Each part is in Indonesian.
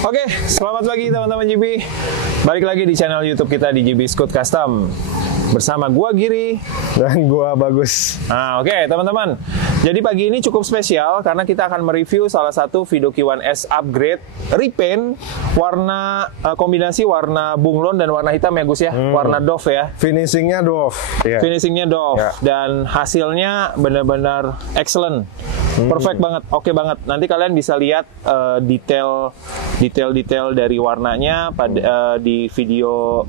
Oke, selamat pagi teman-teman GB. Balik lagi di channel YouTube kita di GB Scoot Custom. Bersama gua Giri dan gua Bagus. Nah, oke teman-teman. Jadi pagi ini cukup spesial karena kita akan mereview salah satu Fido Q1S upgrade repaint warna kombinasi warna bunglon dan warna hitam ya Gus ya. Warna doff ya. Finishingnya doff. Yeah. Finishingnya doff dan hasilnya benar-benar excellent. Perfect banget, oke banget. Nanti kalian bisa lihat detail dari warnanya pada di video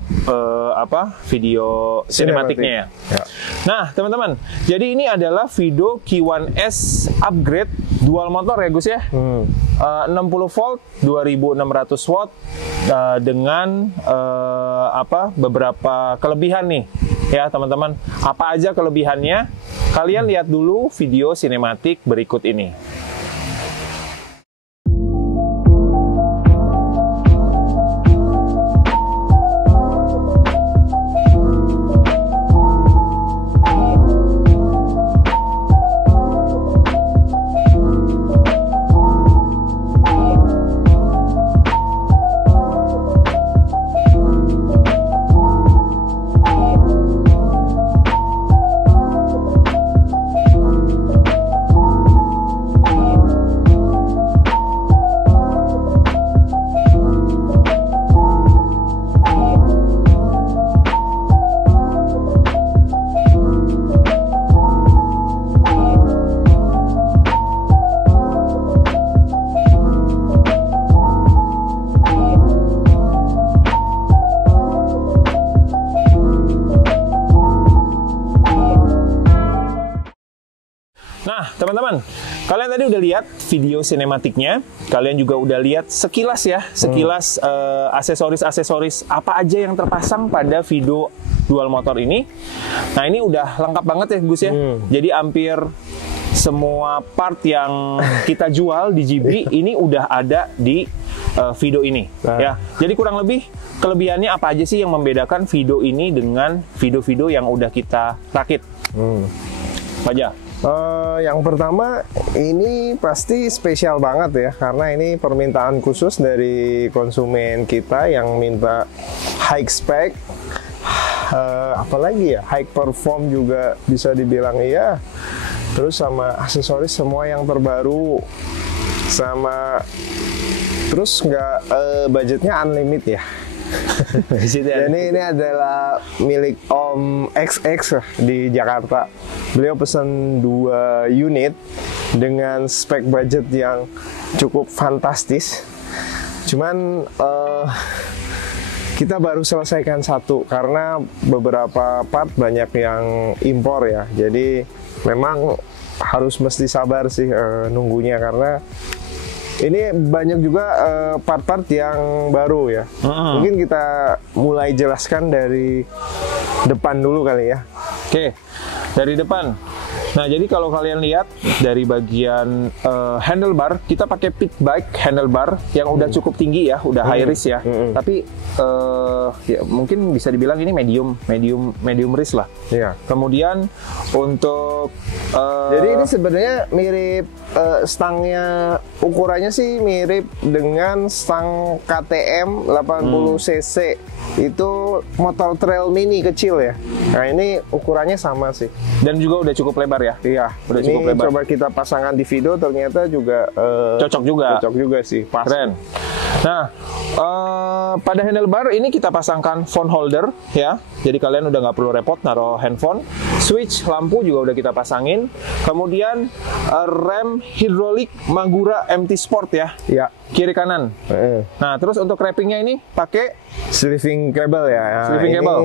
video sinematiknya ya. Nah teman-teman, jadi ini adalah Fido Q1S upgrade dual motor ya Gus ya. 60 volt 2600 watt dengan beberapa kelebihan nih ya teman-teman. Apa aja kelebihannya? Kalian lihat dulu video sinematik berikut ini. Nah, teman-teman, kalian tadi udah lihat video sinematiknya, kalian juga udah lihat sekilas ya, aksesoris-aksesoris apa aja yang terpasang pada Fido dual motor ini. Nah, ini udah lengkap banget ya, Gus ya. Jadi hampir semua part yang kita jual di GB ini udah ada di Fido ini ya. Jadi kurang lebih kelebihannya apa aja sih yang membedakan Fido ini dengan Fido-Fido yang udah kita rakit? Apa aja? Yang pertama ini pasti spesial banget ya, karena ini permintaan khusus dari konsumen kita yang minta high spec, apalagi ya high perform juga bisa dibilang iya. Terus sama aksesoris semua yang terbaru, sama terus nggak budgetnya unlimited ya. Jadi ini adalah milik Om XX di Jakarta. Beliau pesan 2 unit dengan spek budget yang cukup fantastis. Cuman kita baru selesaikan satu karena beberapa part banyak yang impor ya. Jadi memang harus mesti sabar sih nunggunya, karena ini banyak juga part-part yang baru ya. Mungkin kita mulai jelaskan dari depan dulu kali ya. Oke, dari depan. Nah, jadi kalau kalian lihat dari bagian handlebar, kita pakai pit bike handlebar yang udah cukup tinggi ya, udah high risk ya. Tapi ya mungkin bisa dibilang ini medium risk lah. Iya. Kemudian untuk jadi ini sebenarnya mirip stangnya, ukurannya sih mirip dengan stang KTM 80 cc. Itu motor trail mini kecil ya. Nah, ini ukurannya sama sih. Dan juga udah cukup lebar ya? Iya, udah ini cukup lebar. Coba kita pasangkan di video, ternyata juga cocok juga. Cocok juga sih, pas. Keren. Nah, pada handlebar ini kita pasangkan phone holder ya. Jadi kalian udah nggak perlu repot naruh handphone. Switch lampu juga udah kita pasangin. Kemudian rem hidrolik Magura MT Sport ya. Iya. Kiri kanan. Nah, terus untuk wrappingnya ini pakai sleeving cable ya. Nah, sleeving cable.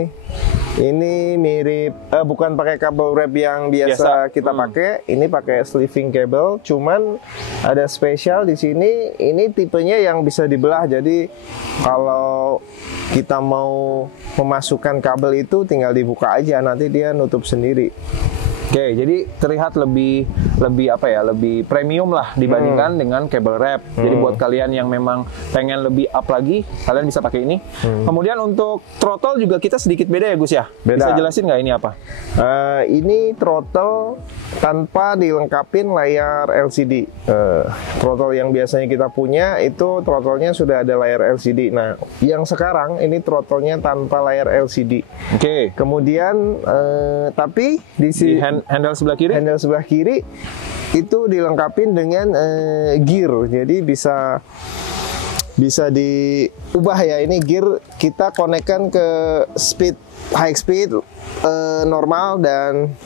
Ini mirip, bukan pakai kabel wrap yang biasa kita pakai. Ini pakai sleeving cable. Cuman ada spesial di sini. Ini tipenya yang bisa dibelah. Jadi kalau kita mau memasukkan kabel itu tinggal dibuka aja. Nanti dia nutup sendiri. Oke, jadi terlihat lebih apa ya, lebih premium lah dibandingkan dengan cable wrap. Jadi buat kalian yang memang pengen lebih up lagi, kalian bisa pakai ini. Kemudian untuk throttle juga kita sedikit beda ya Gus ya. Beda. Bisa jelasin nggak ini apa? Ini throttle tanpa dilengkapin layar LCD. Throttle yang biasanya kita punya itu throttle-nya sudah ada layar LCD. Nah, yang sekarang ini throttle-nya tanpa layar LCD. Oke. Kemudian tapi di Handle sebelah kiri? handle sebelah kiri itu dilengkapin dengan gear. Jadi bisa diubah ya. Ini gear kita konekkan ke high speed, normal dan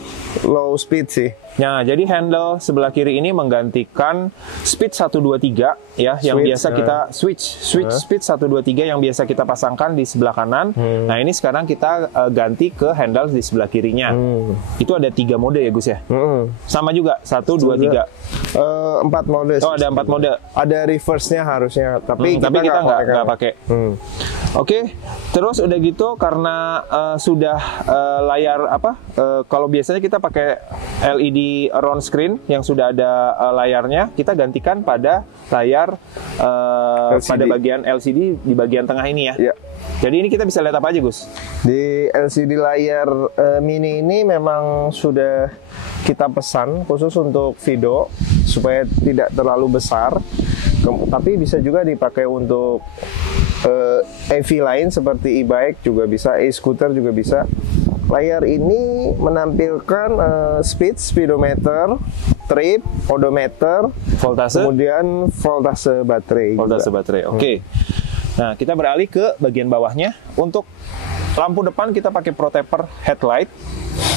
low speed sih. Nah, jadi handle sebelah kiri ini menggantikan speed 123 ya, yang biasa kita switch speed 123 yang biasa kita pasangkan di sebelah kanan. Nah, ini sekarang kita ganti ke handle di sebelah kirinya. Itu ada 3 mode ya Gus ya? Sama juga 1, 2, 3. 4 mode. Oh, ada 4 mode. Ada reverse-nya harusnya, tapi kita nggak pakai. Oke, terus udah gitu karena sudah layar apa? Kalau biasanya kita pakai LED round screen yang sudah ada layarnya, kita gantikan pada layar pada bagian LCD di bagian tengah ini ya. Jadi ini kita bisa lihat apa aja Gus? Di LCD layar mini ini memang sudah kita pesan khusus untuk video supaya tidak terlalu besar, tapi bisa juga dipakai untuk EV lain seperti e-bike juga bisa, e-scooter juga bisa. Layar ini menampilkan speedometer, trip, odometer, voltase, kemudian voltase baterai. Oke. Nah, kita beralih ke bagian bawahnya. Untuk lampu depan kita pakai protector headlight,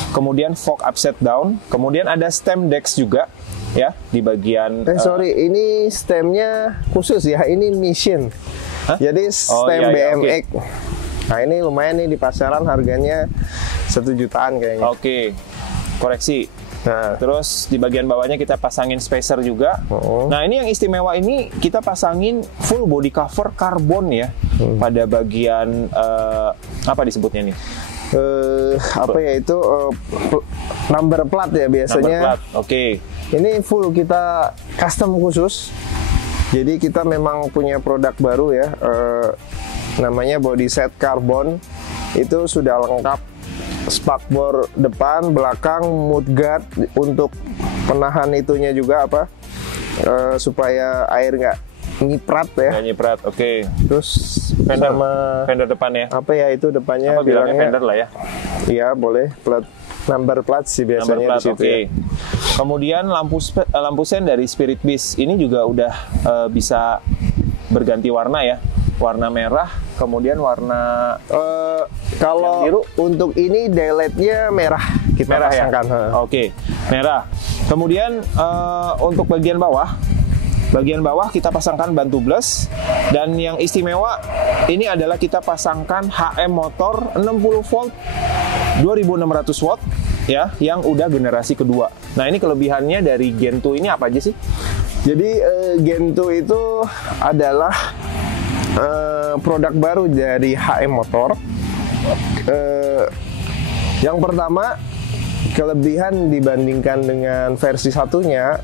kemudian fog upside down, kemudian ada stem DEX juga ya di bagian. Ini stemnya khusus ya, ini mission. Jadi stem BMX. Okay. Nah, ini lumayan nih di pasaran harganya 1 jutaan kayaknya. Oke. Koreksi. Nah, terus di bagian bawahnya kita pasangin spacer juga. Nah, ini yang istimewa, ini kita pasangin full body cover karbon ya. Pada bagian apa disebutnya nih? Apa ya itu number plate ya biasanya. Number plate. Oke. Ini full kita custom khusus. Jadi kita memang punya produk baru ya. Namanya body set karbon. Itu sudah lengkap, spakbor depan, belakang, mudguard untuk penahan itunya juga apa supaya air nggak nyiprat ya. Nggak nyiprat, oke. Terus fender depan ya. Apa ya itu depannya? Apa bilangnya fender lah ya? Iya boleh, number plate sih biasanya di situ. Okay. Ya. Kemudian lampu sen dari Spirit Beast ini juga udah bisa berganti warna ya. Warna merah, kemudian warna kalau biru. Untuk ini daylightnya merah kita pasangkan ya? Oke, merah. Kemudian untuk bagian bawah kita pasangkan ban tubeless, dan yang istimewa ini adalah kita pasangkan HM motor 60 volt 2600 watt ya, yang udah generasi kedua. Nah, ini kelebihannya dari Gen 2 ini apa aja sih? Jadi Gen 2 itu adalah produk baru dari HM Motor. Yang pertama, kelebihan dibandingkan dengan versi satunya,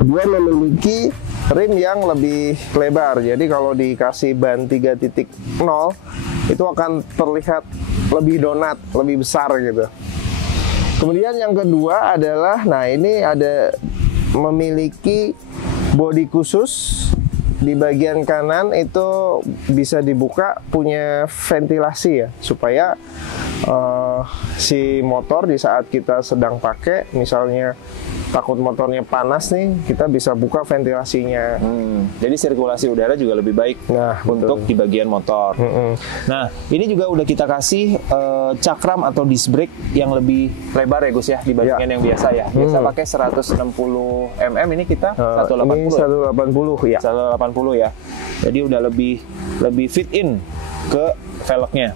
dia memiliki rim yang lebih lebar. Jadi kalau dikasih ban 3.0 itu akan terlihat lebih donat, lebih besar gitu. Kemudian yang kedua adalah, nah ini ada memiliki bodi khusus. Di bagian kanan itu bisa dibuka, punya ventilasi ya, supaya si motor di saat kita sedang pakai, misalnya takut motornya panas nih, kita bisa buka ventilasinya. Jadi sirkulasi udara juga lebih baik untuk di bagian motor. Nah, ini juga udah kita kasih cakram atau disc brake yang lebih lebar ya Gus ya, dibandingkan yang biasa ya. Biasa pakai 160 mm, ini kita 180. Ini 180 ya. 180 ya. Jadi udah lebih fit in ke velgnya.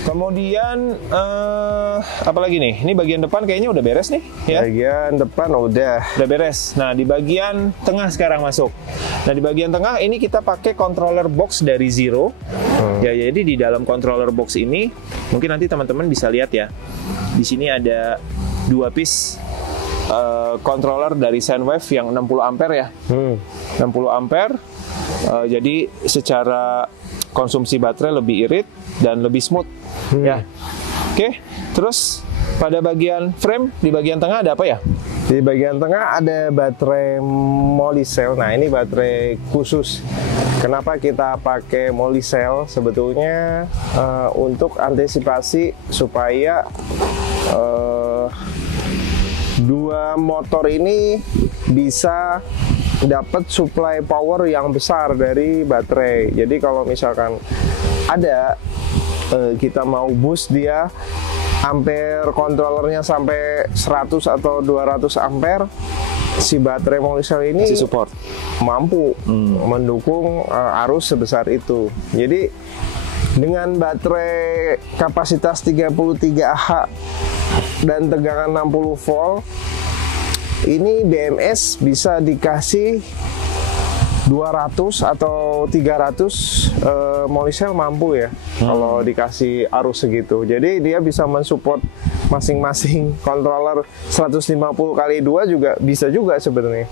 Kemudian apa lagi nih? Ini bagian depan kayaknya udah beres nih ya. Bagian depan udah beres. Nah, di bagian tengah sekarang masuk. Nah, di bagian tengah ini kita pakai controller box dari Zero. Ya, jadi di dalam controller box ini mungkin nanti teman-teman bisa lihat ya. Di sini ada 2 piece controller dari Soundwave yang 60 ampere ya. 60 ampere. Jadi secara konsumsi baterai lebih irit dan lebih smooth ya. Oke, terus pada bagian frame di bagian tengah ada apa ya? Di bagian tengah ada baterai Molicel. Nah, ini baterai khusus. Kenapa kita pakai Molicel? Sebetulnya untuk antisipasi supaya dua motor ini bisa dapat supply power yang besar dari baterai. Jadi kalau misalkan ada kita mau boost dia ampere controllernya sampai 100 atau 200 ampere, si baterai Molicel ini masih support, mampu mendukung arus sebesar itu. Jadi dengan baterai kapasitas 33Ah dan tegangan 60 volt, ini BMS bisa dikasih 200 atau 300 Molicel mampu ya kalau dikasih arus segitu. Jadi dia bisa mensupport masing-masing controller 150x2 juga bisa juga sebenarnya.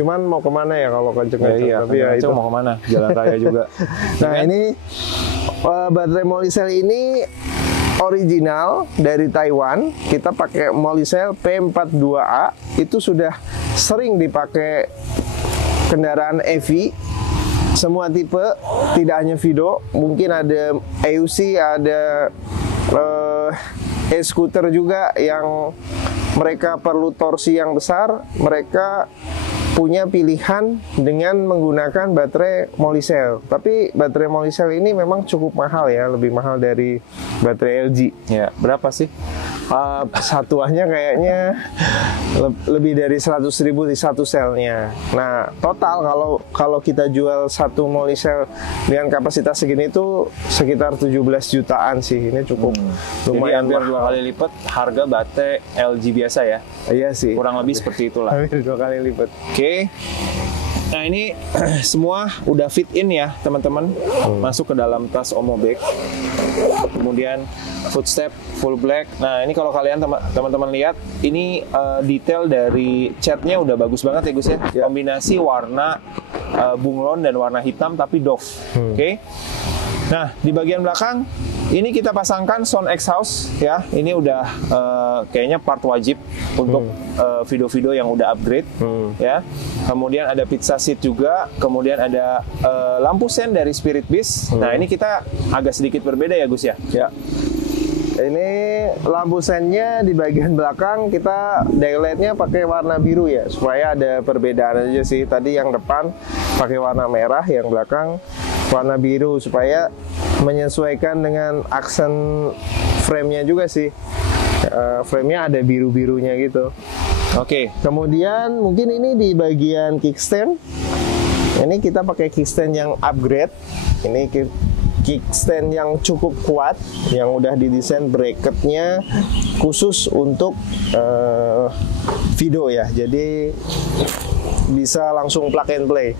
Cuman mau kemana ya kalau kenceng-kenceng? Iya, tapi ya itu mau kemana? Jalan raya juga. Nah ini baterai Molicel ini original dari Taiwan. Kita pakai Molicel P42A, itu sudah sering dipakai kendaraan EV semua tipe, tidak hanya Vido, mungkin ada EUC, ada e-scooter juga yang mereka perlu torsi yang besar, mereka punya pilihan dengan menggunakan baterai Molicel. Tapi baterai Molicel ini memang cukup mahal ya, lebih mahal dari baterai LG. Ya, berapa sih? Satuannya kayaknya lebih dari 100.000 di satu selnya. Nah, total kalau kita jual satu Molicel dengan kapasitas segini itu sekitar 17 jutaan sih. Ini cukup lumayan. Jadi hampir 2 kali lipat harga baterai LG biasa ya. Iya sih. Kurang lebih seperti itulah. Hampir 2 kali lipat. Oke. Nah ini semua udah fit in ya teman-teman, masuk ke dalam tas Omo Bag. Kemudian footstep full black. Nah ini kalau kalian teman-teman lihat, ini detail dari catnya udah bagus banget ya Gus ya. Kombinasi warna bunglon dan warna hitam tapi doff. Oke. Nah di bagian belakang ini kita pasangkan sound exhaust ya. Ini udah kayaknya part wajib untuk video-video yang udah upgrade ya. Kemudian ada pizza seat juga. Kemudian ada lampu sen dari Spirit Beast. Nah ini kita agak sedikit berbeda ya Gus ya. Ya. Ini lampu sennya di bagian belakang kita daylightnya pakai warna biru ya, supaya ada perbedaan aja sih. Tadi yang depan pakai warna merah, yang belakang warna biru supaya menyesuaikan dengan aksen frame-nya juga sih. Frame-nya ada biru-birunya gitu. Oke. Kemudian mungkin ini di bagian kickstand. Ini kita pakai kickstand yang upgrade. Ini kickstand yang cukup kuat, yang udah didesain bracketnya khusus untuk video ya. Jadi bisa langsung plug and play.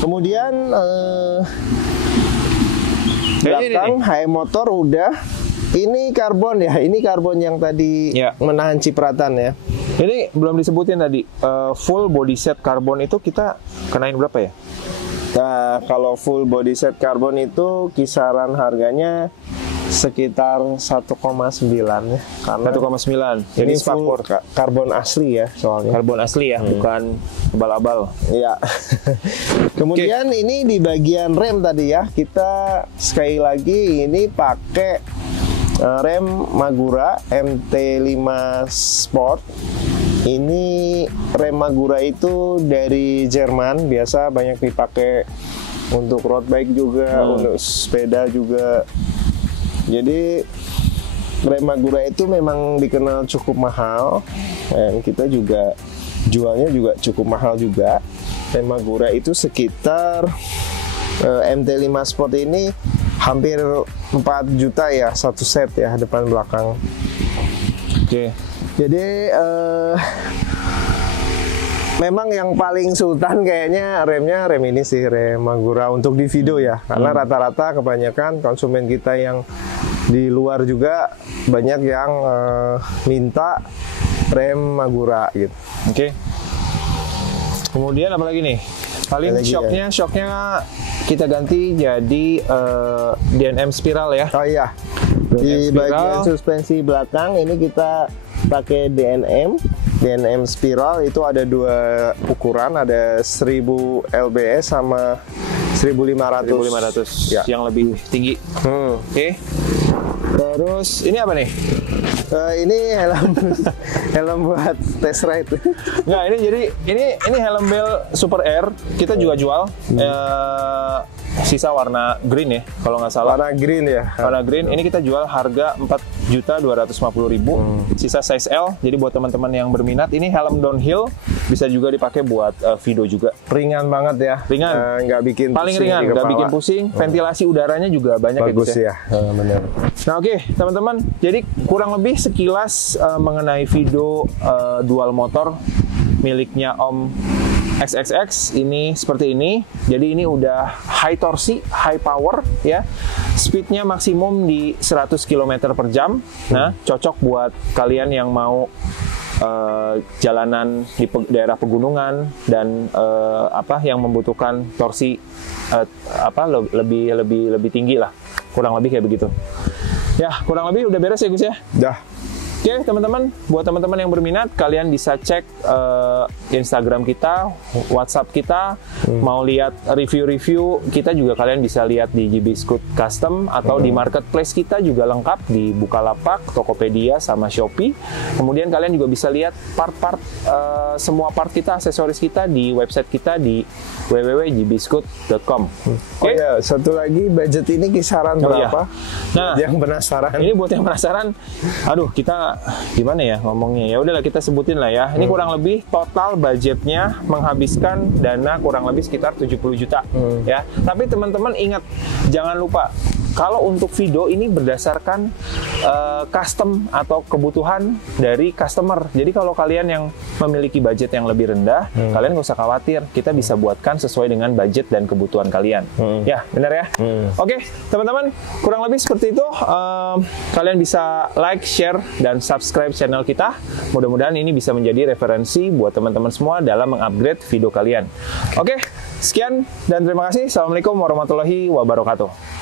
Kemudian belakang HM motor udah. Ini karbon ya, ini karbon yang tadi menahan cipratan ya. Ini belum disebutin tadi, full body set karbon itu kita kenain berapa ya? Nah, kalau full body set karbon itu kisaran harganya sekitar 1,9 ya. Karena 1,9. Jadi ini full karbon asli ya soalnya. Karbon asli ya, bukan abal-abal. Iya. Kemudian ini di bagian rem tadi ya, kita sekali lagi ini pakai rem Magura MT5 Sport. Ini rem Magura itu dari Jerman, biasa banyak dipakai untuk road bike juga, untuk sepeda juga. Jadi rem Magura itu memang dikenal cukup mahal, dan kita juga jualnya juga cukup mahal juga. Rem Magura itu sekitar MT5 Sport ini hampir 4 juta ya, satu set ya, depan belakang. Oke. Jadi memang yang paling sultan kayaknya remnya rem ini sih, rem Magura untuk di video ya. Karena rata-rata kebanyakan konsumen kita yang di luar juga banyak yang minta rem Magura gitu. Oke. Kemudian apa lagi nih? Paling Lagi, shocknya kita ganti jadi DNM spiral ya. Oh iya, di bagian suspensi belakang ini kita pakai DNM spiral. Itu ada 2 ukuran, ada 1000 lbs sama 1500 ya, yang lebih tinggi. Oke. Terus ini apa nih? Ini helm buat test ride. Nggak, ini jadi ini helm bel Super Air kita juga jual. Sisa warna green ya, kalau nggak salah. Warna green ya. Warna green. Ini kita jual harga 4.250.000. Sisa size L. Jadi buat teman-teman yang berminat, ini helm downhill bisa juga dipakai buat video juga. Ringan banget ya. Ringan. Nggak bikin paling ringan, nggak bikin pusing. Ventilasi udaranya juga banyak. Bagus ya. Benar. Nah oke, teman-teman. Jadi kurang lebih sekilas mengenai video dual motor miliknya Om XXX ini seperti ini. Jadi ini udah high torsi, high power ya. Speednya maksimum di 100 km per jam. Nah, cocok buat kalian yang mau jalanan di daerah pegunungan dan yang membutuhkan torsi lebih tinggi lah. Kurang lebih kayak begitu. Ya, kurang lebih udah beres ya Gus ya? Dah. Oke teman-teman, buat teman-teman yang berminat, kalian bisa cek Instagram kita, WhatsApp kita, mau lihat review-review kita juga kalian bisa lihat di JB Scoot Custom atau di marketplace kita juga lengkap di Bukalapak, Tokopedia, sama Shopee. Kemudian kalian juga bisa lihat part-part semua part kita, aksesoris kita di website kita di www.jbscoot.com. Oh ya, satu lagi, budget ini kisaran berapa? Nah, yang penasaran. Ini buat yang penasaran, aduh kita gimana ya ngomongnya, ya udahlah kita sebutin lah ya. Ini kurang lebih total budgetnya menghabiskan dana kurang lebih sekitar 70 juta ya. Tapi teman-teman ingat, jangan lupa kalau untuk video ini berdasarkan custom atau kebutuhan dari customer. Jadi kalau kalian yang memiliki budget yang lebih rendah, kalian nggak usah khawatir, kita bisa buatkan sesuai dengan budget dan kebutuhan kalian. Ya, benar ya? Oke, teman-teman, kurang lebih seperti itu. Kalian bisa like, share, dan subscribe channel kita. Mudah-mudahan ini bisa menjadi referensi buat teman-teman semua dalam mengupgrade video kalian. Oke, sekian dan terima kasih. Assalamualaikum warahmatullahi wabarakatuh.